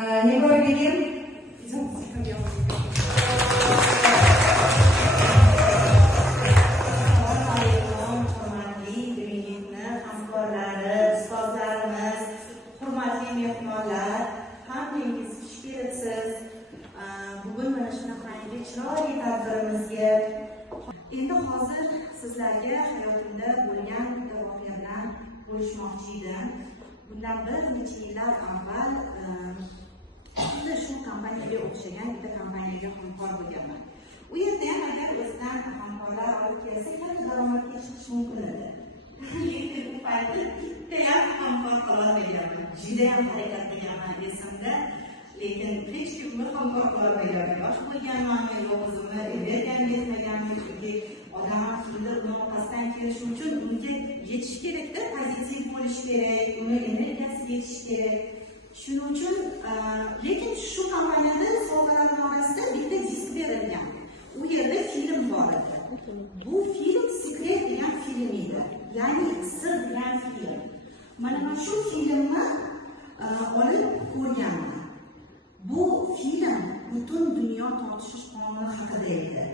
Nigor begim. Bugun mana shunaqangi chiroyli tadbirimizga endi hozir sizlarga hayotimda bo'lgan bitta voqea bilan bo'lishmoqchi edim. Bundan bir necha yillar avval xuddi shu kompaniyaga o'xshagan bitta kompaniyaga hamkor bo'lganman. U yerda ham agar o'zidan hamkorlar olib kelsa, katta daromadga chiqish mumkin edi. Lekin u paytda ham hamkor qilolmaganman. Juda ham harakat qilganman esimda. Lekin hech kimni hamkor qilolmaganman. Yosh bo'lganman, yo'q o'zimni energiyam yetmaganmi yoki odam kimdir uni orqasidan kelish uchun unga yetish kerakda, pozitiv bo'lish kerak, uni energiyasi yetish kerak. Shuning uchun lekin shu kompaniyada sovg'alarning orasida bitta disk berilgan. U yerda film bor edi. Bu film Secret degan film edi. Ya'ni sir degan film. Mana shu filmni olib ko'rganman. Bu film butun dunyo tortishish qonuni haqida edi.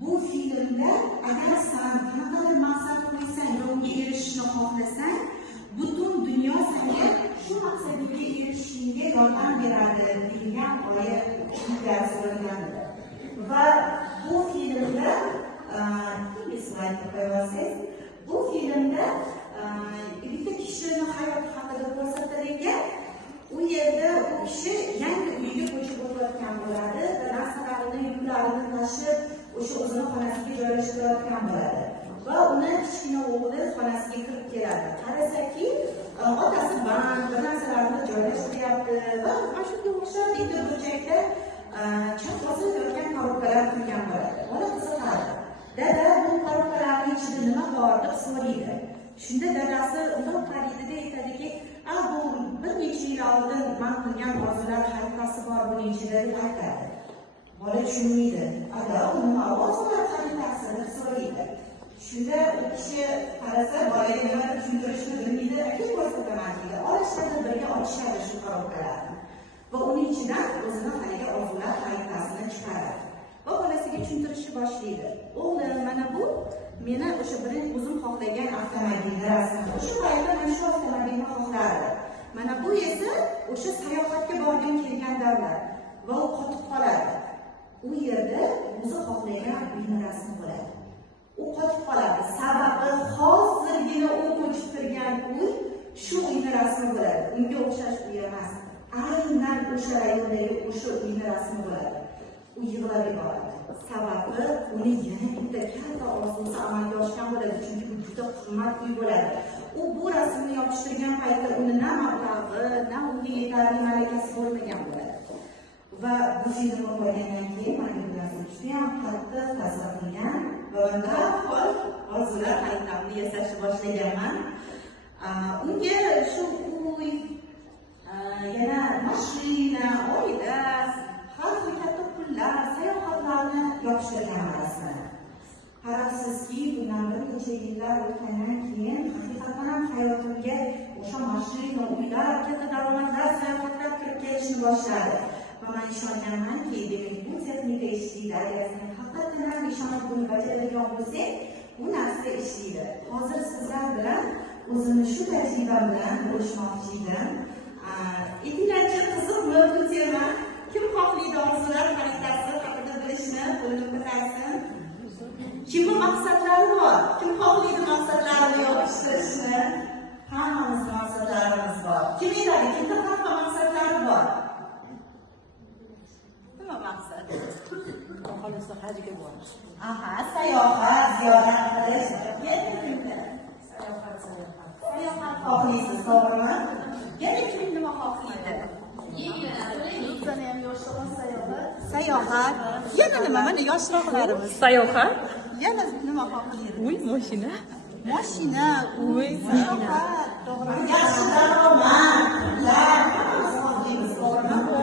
Bu filmda agar sen qanaqadir maqsad qo'ysang va unga erishishni xohlasang, butun dunyo senga shu maqsadga erishishingga yordam beradi degan g'oya so'ralgan edi. Va bu filmda bu filmda bitta kishini hayoti haqida ko'rsatilgan. U yerda u kishi yangi uyga ko'chib o'tayotgan bo'ladi va narsalarini, yuklarini tashib o'sha o'zini xonasiga joylashtirayotgan bo'ladi. Va uni kichkina o'g'li xonasiga kirib keladi. Qarasaki, otasi band, narsalarni joylashtiryapti va mana shunga o'xshab bitta burchakda chap bosib yotgan korobkalar turgan bo'ladi. Bola qiziqadi. Dada, bu korobkalarning ichida nima bor deb so'raydi. Shunda dadasi undan qaraydi-da aytadiki, bu bir necha yil oldin man qilgan orzular xaritasi bor buning ichida deb aytadi. Bola tushunmaydi. Nima orzular xaritasi deb so'raydi. Shunda u kishi qarasa, bolaga nimadir tushuntirishni bilmaydi, aka ko'rsataman deydi. Olishadi, birga ochishadi shu korobkalarni. Va uning ichidan o'zini haligi orzular xaritasini chiqaradi. Va bolasiga tushuntirishni boshlaydi. O'g'lim, mana bu meni o'sha birinchi o'zim xohlagan avtomobilni rasmi. O'sha paytda men shu avtomobilni xohlardim. Mana bu esa o'sha sayohatga borgan kelgan davlat va u qotib qoladi. U yerda o'zi xohlagan uyni rasmi bo'ladi. U qotib qoladi. Sababi hozirgina u ko'chib kirgan uy shu uyni rasmi bo'ladi. Unga o'xshash uy emas. Aynan o'sha rayondagi o'sha uyni rasmi bo'ladi. U yig'lab yuboradi. Sababi uni yana bitta katta orzusi amalga oshgan bo'ladi, chunki bu juda qimmat uy bo'ladi. U bu rasmni yopishtirgan paytda uni na mablag'i, na unga yetarli malakasi bo'lmagan bo'ladi. Va bu filmni ko'rgandan keyin mana bu narsa juda ham qattiq ta'sir qilgan va darhol orzular xaritamni yasashni boshlaganman. Unga shu uy, yana mashina, oila, har xil katta pullar, sayohatlarni yopishtirganman rasmini. Qarabsizki, bundan bir necha yillar o'tgandan keyin haqiqatan ham hayotimga o'sha mashina, uylar, katta daromadlar, sayohatlar kirib kelishni boshladi. Va men ishonganmanki, demak bu texnika ishlaydi. Agar sen haqiqatan ham ishonib buni bajaradigan bo'lsang, bu narsa ishlaydi. Hozir sizlar bilan o'zimni shu tajribam bilan bo'lishmoqchi edim. Ikkinchi qiziqmi bu tema? Kim xohlaydi orzular xaritasi haqida bilishni, qo'lini ko'tarsin. Kimning maqsadlari bor? Kim xohlaydi maqsadlarini yopishtirishni? Hammamiz maqsadlarimiz bor. Kim aytadi, kimda qanaqa maqsadlari bor? Nima maqsad? Xohlasa hajga borish. Sayohat, ziyorat qilish. Sayohat xohlaysiz, to'g'rimi? Yana kim nima xohlaydi? Sayohat. Yana nima? Mana yoshroqlarimiz. Sayohat. Yana nima xohlaydi? Uy, mashina. Mashina, uy, sayohat. To'g'ri. Yaxshi daromad, pullar, xohlaymiz, to'g'rimi?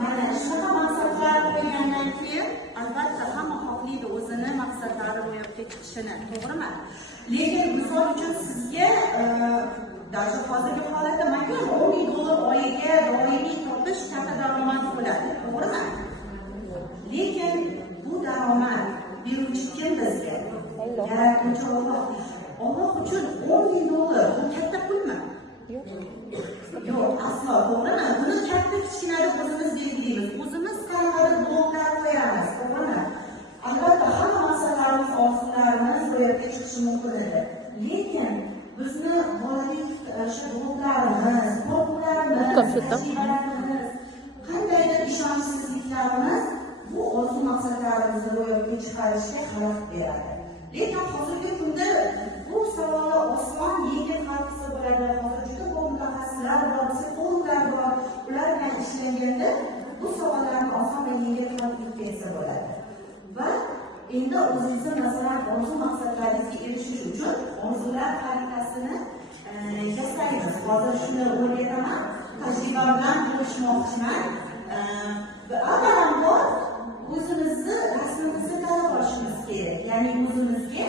Mana shunaqa maqsadlar qo'ygandan keyin albatta hamma xohlaydi o'zini maqsadlari ro'yobga chiqishini, to'g'rimi? Lekin misol uchun sizga hozirgi holatda $10,000 oyiga doimiy topish uchun $10,000 bu katta pulmi? Yo'q, aslo to'g'rimi? Buni katta kichkina deb o'zimiz belgilaymiz. O'zimiz qanaqadir bloklar qo'yamiz, to'g'rimi? Albatta, hamma maqsadlarimiz, orzularimuz ro'yobga chiqishi mumkin edi. Lekin bizni bolalik o'sha bloklarimiz, qo'rquvlarimiz, tajribalarimiz, qandaydir ishonchsizliklarimiz bu orzu maqsadlarimizni ro'yobga chiqarishga xalaqit beradi. Lekin hozirgi kunda bu savollar oson, yengil hal qilsa bo'ladi. Hozir juda ko'p mutaxassislar bor, psixologlar bor. Ular bilan ishlaganda bu savollarni oson va yengil hal qilib bersa bo'ladi. Va endi o'zingizni masalan orzu maqsadlaringizga erishish uchun orzular xaritasini yasaymiz. Hozir shuni o'rgataman, tajriba bilan bo'lishmoqchiman. Avvalambor o'zimizni rasmimizni tanlab olishimiz kerak. Ya'ni o'zimizga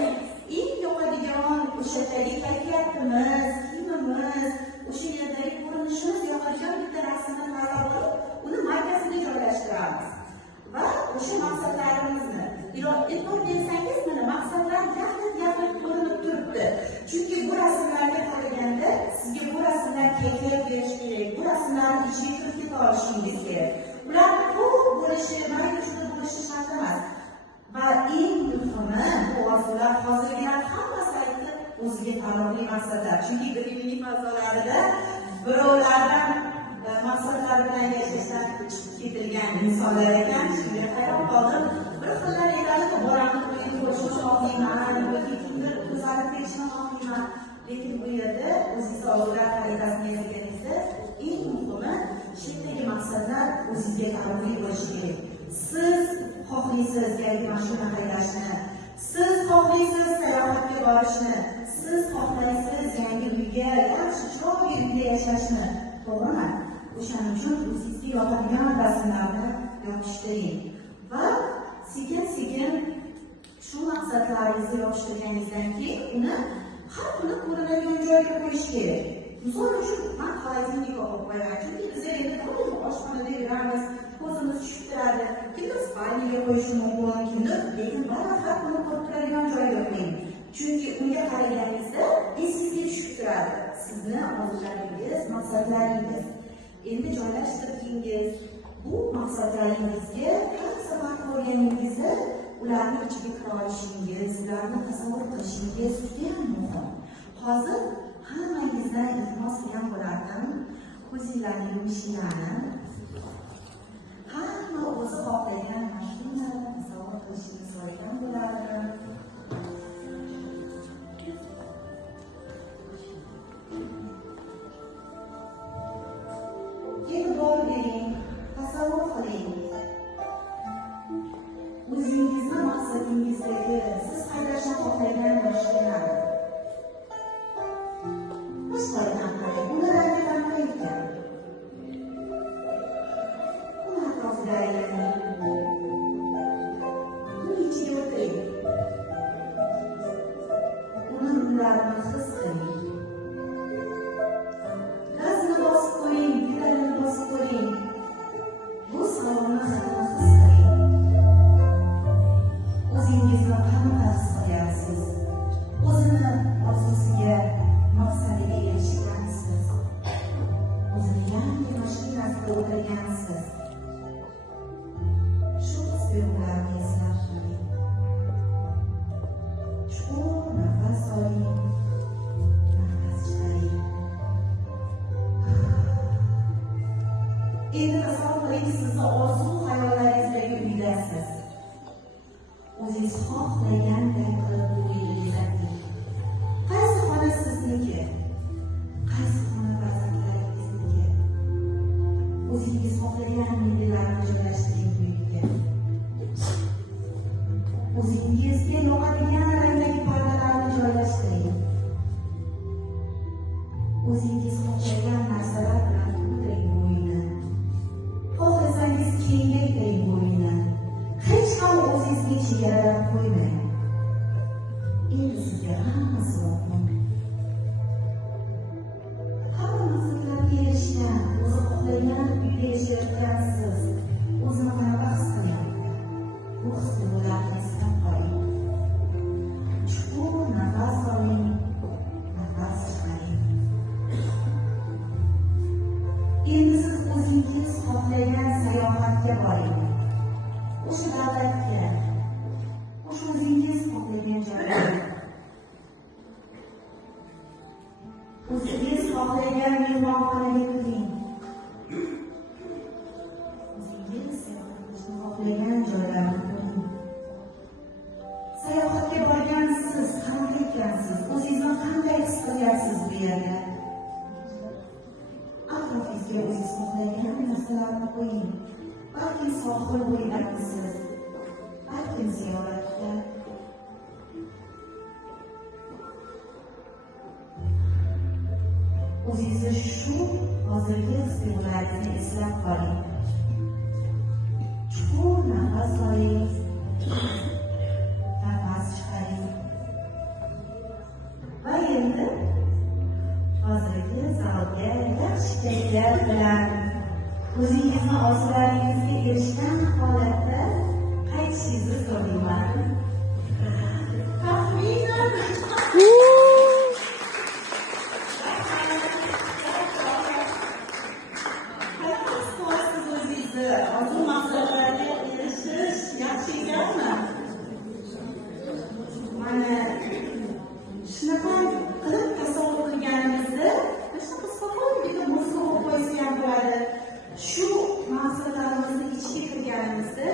eng yoqadigan o'shadagi kayfiyatimiz, kiyimimiz, o'sha yerdagi ko'rinishimiz yoqadigan bitta rasmni tanlab olib, uni markaziga joylashtiramiz. Va o'sha maqsadlarimizni e'tibor bersangiz, mana maqsadlar yaqin ko'rinib turibdi. Chunki bu rasmlarga qaraganda sizga bu rasmlar kayfiyat berishi kerak, bu rasmlarni ichiga kirib keta olishingiz kerak. Ular ko'p bo'lishi, mayli shunda bo'lishi shart emas. Va eng muhimi, bu orzular hozirgilar hammasi aytdi o'ziga taalluqli maqsadlar. Chunki birliklik fazolarida birovlardan maqsadlar bilan yashashdan chiqib ketilgan insonlar ekan. Shunga hayron qoldim. Bir xillar aytadiki, boramni qo'yib ko'rishni xohlayman, yoki kimdir o'zgarib ketishni xohlayman. Lekin bu yerda o'zingiz orzular xaritasini yasaganingizda eng muhimi shunday maqsadlar o'zingizga taalluqli bo'lishi kerak. Siz xohlaysiz yangi mashina haydashni, siz xohlaysiz sayohatga borishni, siz xohlaysiz yangi uyga, yaxshi chiroyli uyda yashashni, to'g'rimi? O'shaning uchun o'zingizga yoqadigan rasmlarni yopishtiring va sekin-sekin shu maqsadlaringizni yopishtirganingizdan keyin uni har kuni ko'rinadigan joyga qo'yish kerak. Misol uchun, men xolajnikga olib qo'yaman, chunki bizlar endi doim oshxonada yuramiz, ko'zimiz tushib turadi. Kimdir spalniyaga qo'yishi mumkin, kimdir, lekin baribir har kuni ko'rib turadigan joyga qo'ying. Chunki unga qaraganingizda esingizga tushib turadi sizni orzularingiz, maqsadlaringiz. Endi joylashtirdingiz, bu maqsadlaringizga har safar ko'rganingizda ularni ichiga kira olishingiz, ularni tasavvur qilishingiz juda muhim. Hozir hammangizdan iltimos qilgan bo'lardim, ko'zinglarni yumishinglarni, hamma o'zi xohlagan mashinani tasavvur qilishni so'ragan bo'lardim. E'tibor bering, tasavvur qiling. O'zingizni maqsadingizdagi, siz haydashni xohlagan mashinani boshqalardan qarang, uni rangi qanday ekan? Uni atrofida aylaning. Uni ichiga o'tiring. Uni nurlarini his qiling. Gazni bosib qo'ying, pedalni bosib qo'ying. Bu salonni hidini his qiling. O'zingizni qanaqa his qilyapsiz? O'zini orzusiga, maqsadiga erishgansiz. O'zini yangi mashinasida o'tirgansiz. Shu his-tuyg'ularni eslab qo'ying. Chuqur nafas oling, nafas chiqaring. Endi tasavvur qiling, sizni orzu hayollaringizdagi uydasiz. O'zingiz xohlaganday qilib uyni bezating. Qaysi xona sizniki? Qaysi xona farzandlaringizniki? O'zingiz xohlagan mebellarni joylashtiring uyga. O'zingizga yoqadigan rangdagi pardalarni joylashtiring. O'zingiz xohlagan narsalar bilan to'ldiring uyni. Xohlasangiz kengaytiring uyni. Hech ham o'zingizga chegaralar qo'ymang. Endi sizga hammasi mumkin. Hamma maqsadlarga erishgan, o'zi xohlagan uyda yashayotgansiz. O'zini qanaqa his qiling? Bu his-tuyg'ularni eslab qoling. Chuqur nafas oling, qo'ying. Balkim sohil bo'ylamisiz, balkim ziyoratga. O'zingizni shu hozirgi his-tuyg'ularingizni eslab qoling. Chuqur nafas oling, nafas chiqaring. Va endi hozirgi zalga yaxshi kayfiyat bilan o'zingizni orzularingizga erishgan holatda qaytishingizni so'rayman. Taxminan orzu maqsadlarga erishish yaxshi ekanmi? Mana shunaqa qilib tasavvur qilganimizda shunaqa sohilga muzga qo'ysa ham bo'ladi. Shu maqsadlarimizni ichiga kirganimizda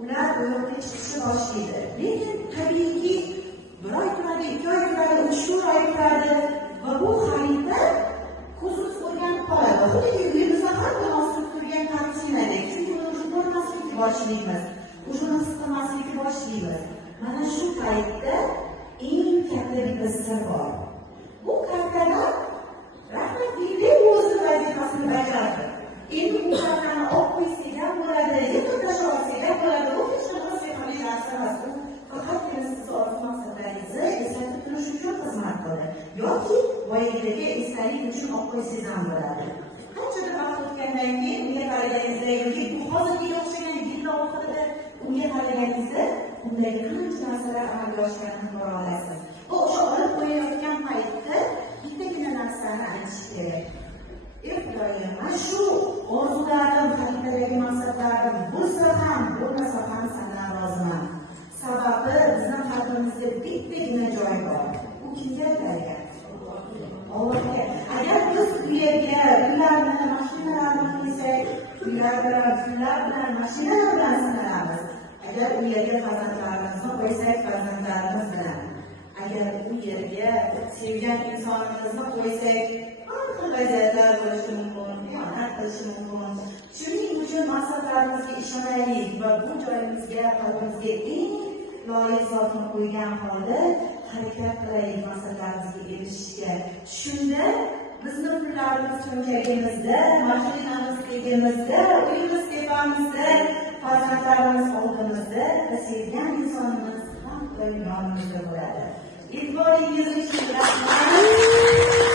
ular ro'yobga chiqishni boshlaydi. Lekin tabiiyki bir oy turadi, 2 oy turadi, 3 oy turadi va bu xarita ko'zimiz o'rganib qoladi. Xuddi uyimizda har kuni osib turgan kartinadek. Chunki uni ko'rmaslikka boshlaymiz, uni his qilmaslikka boshlaymiz. Mana shu paytda eng katta bir sir bor. Bu kartalar rahmatli o'z vazifasini bajardi. Endi bu kartani olib qo'ysak ham bo'ladi, yoki tashlab olsak ham bo'ladi. Bu hech qanday sehrli narsa emas. Bu faqatgina siz orzu maqsadlaringizni eslatib turish uchun xizmat qiladi. Yoki boyagidagi esdalik uchun olib qo'ysangiz ham bo'ladi. Qanchadir vaqt o'tgandan keyin unga qaraganingizda yoki bu hozirgi o'xshagan yillar oxirida unga qaraganingizda undagi qancha narsalar amalga oshganini ko'ra olasiz. Bu o'sha olib qo'yayotgan paytda bittagina narsani aytish kerak. Xudoyim, mana shu orzularim, haqiqatdagi maqsadlarim bo'lsa ham, bo'lmasa ham sendan roziman. Sababi bizning qalbimizda bittagina joy bor. U kimga qaragan? Allohga. Agar biz uylarga, uylarni, mashinalarni qo'ysak, uylar bilan, mashinalar bilan sanalamiz. Agar uylarga farzandlarimizni qo'ysak, farzandlarimiz bilan. Agar u yerga sevgan insonimizni qo'ysak, har vaziyatlar bo'lishi mumkin, xiyonat qilishi mumkin. Shuning uchun maqsadlarimizga ishonaylik va bu joyimizga, qalbimizga eng loyiq zotni qo'ygan holda harakat qilaylik maqsadlarimizga erishishga. Shunda bizni pullarimiz cho'ntagimizda, mashinamiz tegimizda, uyimiz tepamizda, farzandlarimiz oldimizda va sevgan insonimiz ham yonimizda bo'ladi. E'tiboringiz uchun rahmat.